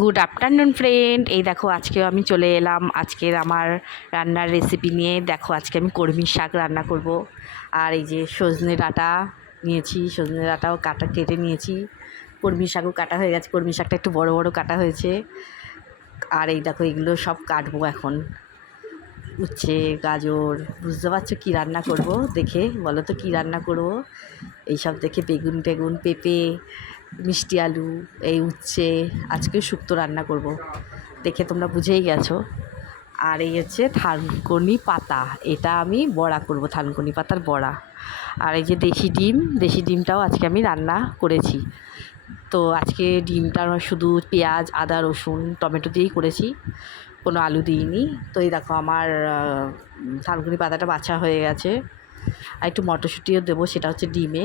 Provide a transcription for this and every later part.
Good afternoon friend. এই দেখো আজকেও আমি চলে এলাম আজকের আমার রান্নার রেসিপি নিয়ে। দেখো আজকে আমি কলমি শাক রান্না করব। আর এই যে সজনে ডাঁটা নিয়েছি, সজনে ডাঁটাও কেটে নিয়েছি। কলমি শাকও কাটা হয়ে গেছে, কলমি শাকটা একটু বড় বড় কাটা হয়েছে। আর এই দেখো এগুলো সব কাটবো এখন। উচ্ছে, গাজর, বুঝতে পারছো কী রান্না করব? দেখে বলো তো কী রান্না করব। এইসব দেখে বেগুন টেগুন, পেঁপে, মিষ্টি আলু, এই উচ্ছে, আজকে শুক্তো রান্না করব, দেখে তোমরা বুঝেই গেছো। আর এই হচ্ছে থানকুনি পাতা, এটা আমি বড়া করব, থানকুনি পাতার বড়া। আর এই যে দেশি ডিমটাও আজকে আমি রান্না করেছি। তো আজকে ডিমটা শুধু পেঁয়াজ, আদা, রসুন, টমেটো দিয়েই করেছি, কোনো আলু দিইনি। তো এই দেখো আমার থানকুনি পাতাটা বাছা হয়ে গেছে। আর একটু মটরশুঁটিও দেবো, সেটা হচ্ছে ডিমে।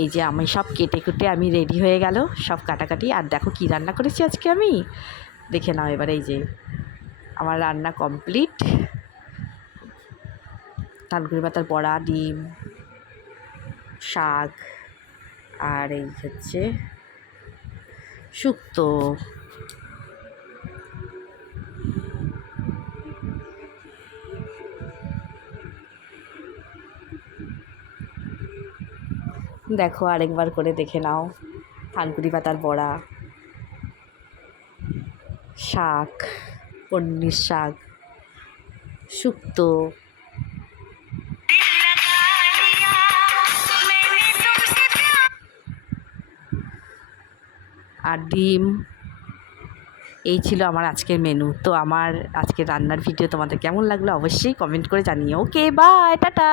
এই যে আমি সব কেটে কুটে আমি রেডি হয়ে গেল, সব কাটাকাটি। আর দেখো কী রান্না করেছি আজকে আমি, দেখে নাও এবার। এই যে আমার রান্না কমপ্লিট। থানকুনি পাতার বড়া, ডিম, শাক, আর এই হচ্ছে শুক্তো। দেখো আরেকবার করে দেখে নাও, থানকুনি পাতার বড়া, শাক, কলমির শাক, শুক্তো, আর ডিম। এই ছিল আমার আজকের মেনু। তো আমার আজকের রান্নার ভিডিও তোমাদের কেমন লাগলো অবশ্যই কমেন্ট করে জানিও। ওকে, বাই, টাটা।